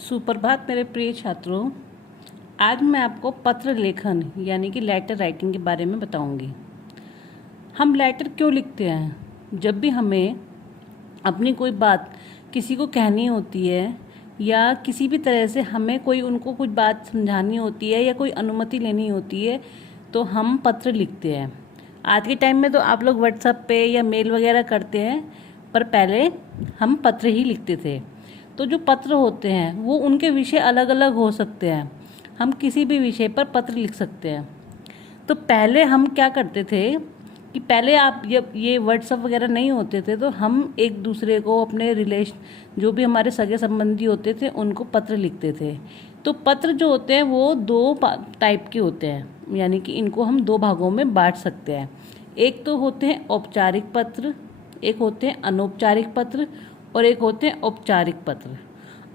सुप्रभात मेरे प्रिय छात्रों। आज मैं आपको पत्र लेखन यानी कि लेटर राइटिंग के बारे में बताऊंगी। हम लेटर क्यों लिखते हैं? जब भी हमें अपनी कोई बात किसी को कहनी होती है या किसी भी तरह से हमें कोई उनको कुछ बात समझानी होती है या कोई अनुमति लेनी होती है तो हम पत्र लिखते हैं। आज के टाइम में तो आप लोग व्हाट्सएप पे या मेल वगैरह करते हैं, पर पहले हम पत्र ही लिखते थे। तो जो पत्र होते हैं वो उनके विषय अलग अलग हो सकते हैं। हम किसी भी विषय पर पत्र लिख सकते हैं। तो पहले हम क्या करते थे कि पहले आप जब ये व्हाट्सएप वगैरह नहीं होते थे तो हम एक दूसरे को अपने रिलेशन जो भी हमारे सगे संबंधी होते थे उनको पत्र लिखते थे। तो पत्र जो होते हैं वो दो टाइप के होते हैं, यानी कि इनको हम दो भागों में बांट सकते हैं। एक तो होते हैं औपचारिक पत्र, एक होते हैं अनौपचारिक पत्र और एक होते हैं औपचारिक पत्र।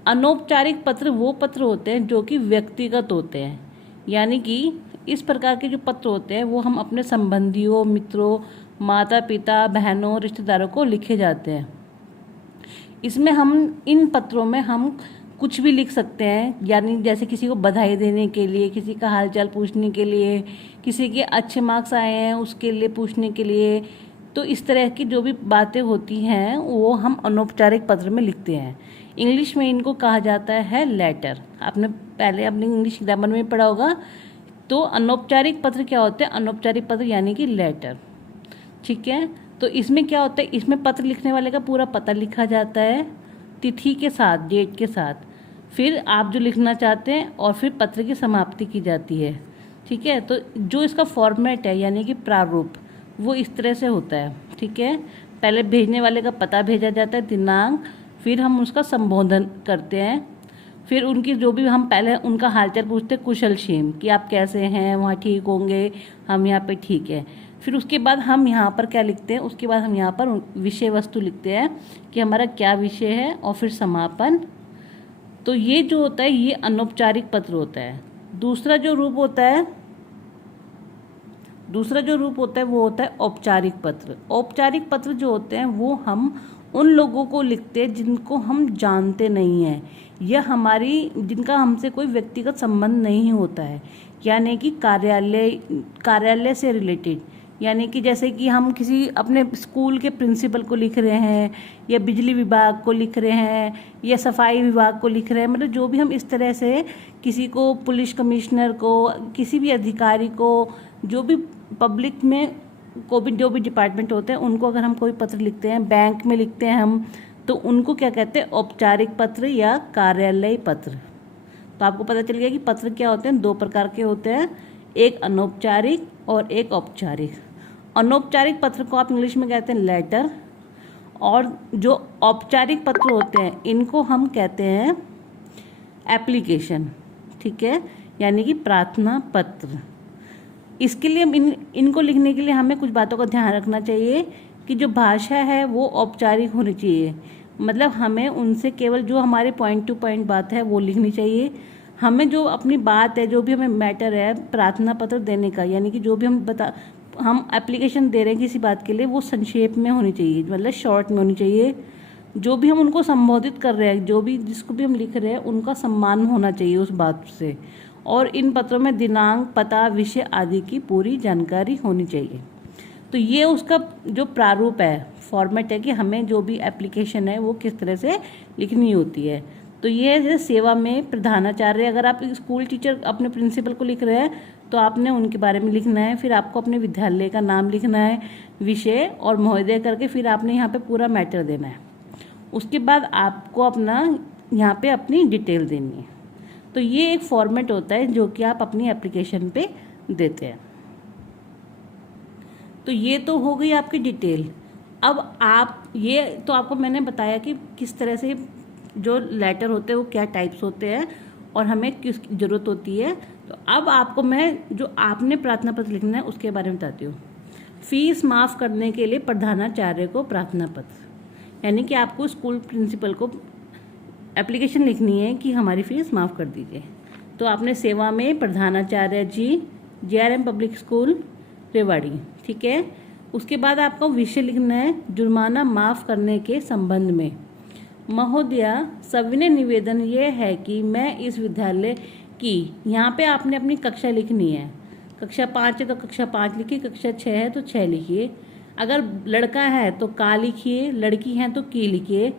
अनौपचारिक पत्र वो पत्र होते हैं जो कि व्यक्तिगत होते हैं, यानी कि इस प्रकार के जो पत्र होते हैं वो हम अपने संबंधियों, मित्रों, माता पिता, बहनों, रिश्तेदारों को लिखे जाते हैं। इसमें हम इन पत्रों में हम कुछ भी लिख सकते हैं, यानी जैसे किसी को बधाई देने के लिए, किसी का हालचाल पूछने के लिए, किसी के अच्छे मार्क्स आए हैं उसके लिए पूछने के लिए। तो इस तरह की जो भी बातें होती हैं वो हम अनौपचारिक पत्र में लिखते हैं। इंग्लिश में इनको कहा जाता है लेटर। आपने पहले अपनी इंग्लिश ग्रामर में पढ़ा होगा। तो अनौपचारिक पत्र क्या होते हैं? अनौपचारिक पत्र यानी कि लेटर, ठीक है। तो इसमें क्या होता है, इसमें पत्र लिखने वाले का पूरा पता लिखा जाता है, तिथि के साथ, डेट के साथ, फिर आप जो लिखना चाहते हैं और फिर पत्र की समाप्ति की जाती है, ठीक है। तो जो इसका फॉर्मेट है यानी कि प्रारूप वो इस तरह से होता है, ठीक है। पहले भेजने वाले का पता भेजा जाता है, दिनांक, फिर हम उसका संबोधन करते हैं, फिर उनकी जो भी हम पहले उनका हालचाल पूछते हैं, कुशल क्षेम, कि आप कैसे हैं, वहाँ ठीक होंगे, हम यहाँ पे ठीक है। फिर उसके बाद हम यहाँ पर क्या लिखते हैं, उसके बाद हम यहाँ पर विषय वस्तु लिखते हैं कि हमारा क्या विषय है, और फिर समापन। तो ये जो होता है ये अनौपचारिक पत्र होता है। दूसरा जो रूप होता है वो होता है औपचारिक पत्र। औपचारिक पत्र जो होते हैं वो हम उन लोगों को लिखते हैं जिनको हम जानते नहीं हैं या जिनका हमसे कोई व्यक्तिगत संबंध नहीं होता है, यानी कि कार्यालय से रिलेटेड। यानी कि जैसे कि हम किसी अपने स्कूल के प्रिंसिपल को लिख रहे हैं या बिजली विभाग को लिख रहे हैं या सफाई विभाग को लिख रहे हैं, मतलब जो भी हम इस तरह से किसी को, पुलिस कमिश्नर को, किसी भी अधिकारी को, जो भी पब्लिक में जो भी डिपार्टमेंट होते हैं उनको अगर हम कोई पत्र लिखते हैं, बैंक में लिखते हैं हम, तो उनको क्या कहते हैं? औपचारिक पत्र या कार्यालयीय पत्र। तो आपको पता चल गया कि पत्र क्या होते हैं, दो प्रकार के होते हैं, एक अनौपचारिक और एक औपचारिक। अनौपचारिक पत्र को आप इंग्लिश में कहते हैं लेटर, और जो औपचारिक पत्र होते हैं इनको हम कहते हैं एप्लीकेशन, ठीक है, यानी कि प्रार्थना पत्र। इसके लिए हम इनको लिखने के लिए हमें कुछ बातों का ध्यान रखना चाहिए कि जो भाषा है वो औपचारिक होनी चाहिए, मतलब हमें उनसे केवल जो हमारे पॉइंट टू पॉइंट बात है वो लिखनी चाहिए। हमें जो अपनी बात है, जो भी हमें मैटर है प्रार्थना पत्र देने का, यानी कि जो भी हम एप्लीकेशन दे रहे हैं किसी बात के लिए, वो संक्षेप में होनी चाहिए, मतलब शॉर्ट में होनी चाहिए। जो भी हम उनको संबोधित कर रहे हैं, जो भी जिसको भी हम लिख रहे हैं, उनका सम्मान होना चाहिए उस बात से, और इन पत्रों में दिनांक, पता, विषय आदि की पूरी जानकारी होनी चाहिए। तो ये उसका जो प्रारूप है, फॉर्मेट है कि हमें जो भी एप्लीकेशन है वो किस तरह से लिखनी होती है। तो ये है सेवा में प्रधानाचार्य। अगर आप स्कूल टीचर अपने प्रिंसिपल को लिख रहे हैं तो आपने उनके बारे में लिखना है, फिर आपको अपने विद्यालय का नाम लिखना है, विषय और महोदय करके, फिर आपने यहाँ पे पूरा मैटर देना है। उसके बाद आपको अपना यहाँ पे अपनी डिटेल देनी है। तो ये एक फॉर्मेट होता है जो कि आप अपनी एप्लीकेशन पे देते हैं। तो ये तो हो गई आपकी डिटेल। अब तो आपको मैंने बताया कि किस तरह से जो लेटर होते हैं वो क्या टाइप्स होते हैं और हमें किस ज़रूरत होती है। तो अब आपको मैं जो आपने प्रार्थना पत्र लिखना है उसके बारे में बताती हूँ। फीस माफ़ करने के लिए प्रधानाचार्य को प्रार्थना पत्र, यानी कि आपको स्कूल प्रिंसिपल को एप्लीकेशन लिखनी है कि हमारी फ़ीस माफ़ कर दीजिए। तो आपने सेवा में प्रधानाचार्य जी, JRM पब्लिक स्कूल रेवाड़ी, ठीक है। उसके बाद आपको विषय लिखना है जुर्माना माफ़ करने के संबंध में। महोदया, सविनय निवेदन ये है कि मैं इस विद्यालय की, यहाँ पे आपने अपनी कक्षा लिखनी है। कक्षा 5 है तो कक्षा 5 लिखिए, कक्षा 6 है तो 6 लिखिए। अगर लड़का है तो का लिखिए, लड़की है तो की लिखिए।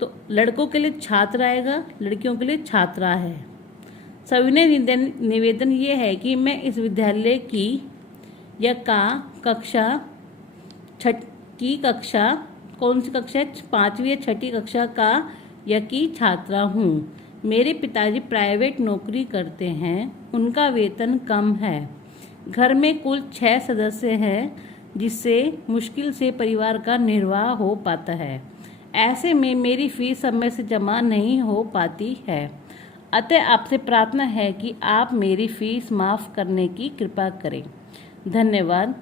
तो लड़कों के लिए छात्र आएगा, लड़कियों के लिए छात्रा है। सविनय निवेदन ये है कि मैं इस विद्यालय की या का कक्षा की कक्षा, कौन सी कक्षा है, 5वीं या 6ठी कक्षा का या की छात्रा हूँ। मेरे पिताजी प्राइवेट नौकरी करते हैं, उनका वेतन कम है। घर में कुल 6 सदस्य हैं, जिससे मुश्किल से परिवार का निर्वाह हो पाता है। ऐसे में मेरी फीस समय से जमा नहीं हो पाती है। अतः आपसे प्रार्थना है कि आप मेरी फीस माफ़ करने की कृपा करें। धन्यवाद।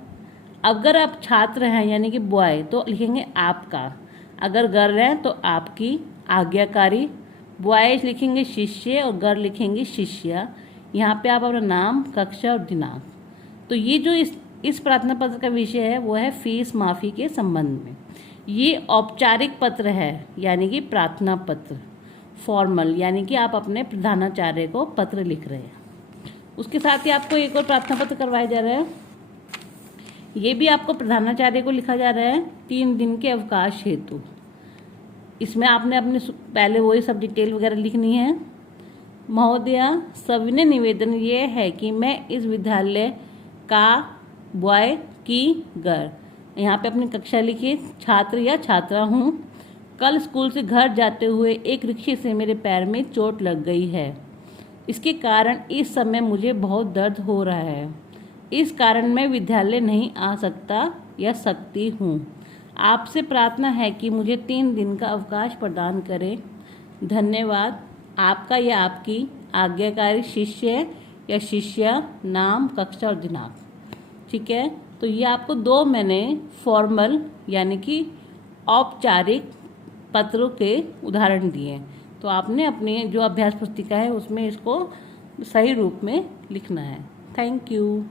अगर आप छात्र हैं यानी कि बॉय तो लिखेंगे आपका, अगर गर्ल हैं तो आपकी आज्ञाकारी। बॉयज लिखेंगे शिष्य और गर्ल लिखेंगे शिष्या। यहाँ पे आप अपना नाम, कक्षा और दिनांक। तो ये जो इस प्रार्थना पत्र का विषय है वो है फीस माफ़ी के संबंध में। ये औपचारिक पत्र है यानी कि प्रार्थना पत्र, फॉर्मल, यानी कि आप अपने प्रधानाचार्य को पत्र लिख रहे हैं। उसके साथ ही आपको एक और प्रार्थना पत्र करवाया जा रहा है। ये भी आपको प्रधानाचार्य को लिखा जा रहा है 3 दिन के अवकाश हेतु। इसमें आपने अपने पहले वही सब डिटेल वगैरह लिखनी है। महोदया, सविनय निवेदन ये है कि मैं इस विद्यालय का बॉय की गर्ल, यहाँ पे अपनी कक्षा लिखिए, छात्र या छात्रा हूँ। कल स्कूल से घर जाते हुए एक रिक्शे से मेरे पैर में चोट लग गई है। इसके कारण इस समय मुझे बहुत दर्द हो रहा है। इस कारण मैं विद्यालय नहीं आ सकता या सकती हूँ। आपसे प्रार्थना है कि मुझे 3 दिन का अवकाश प्रदान करें। धन्यवाद। आपका या आपकी आज्ञाकारी शिष्य या शिष्या, नाम, कक्षा और दिनांक। ठीक है, तो ये आपको 2 मैंने फॉर्मल यानी कि औपचारिक पत्रों के उदाहरण दिए। तो आपने अपनी जो अभ्यास पुस्तिका है उसमें इसको सही रूप में लिखना है। Thank you.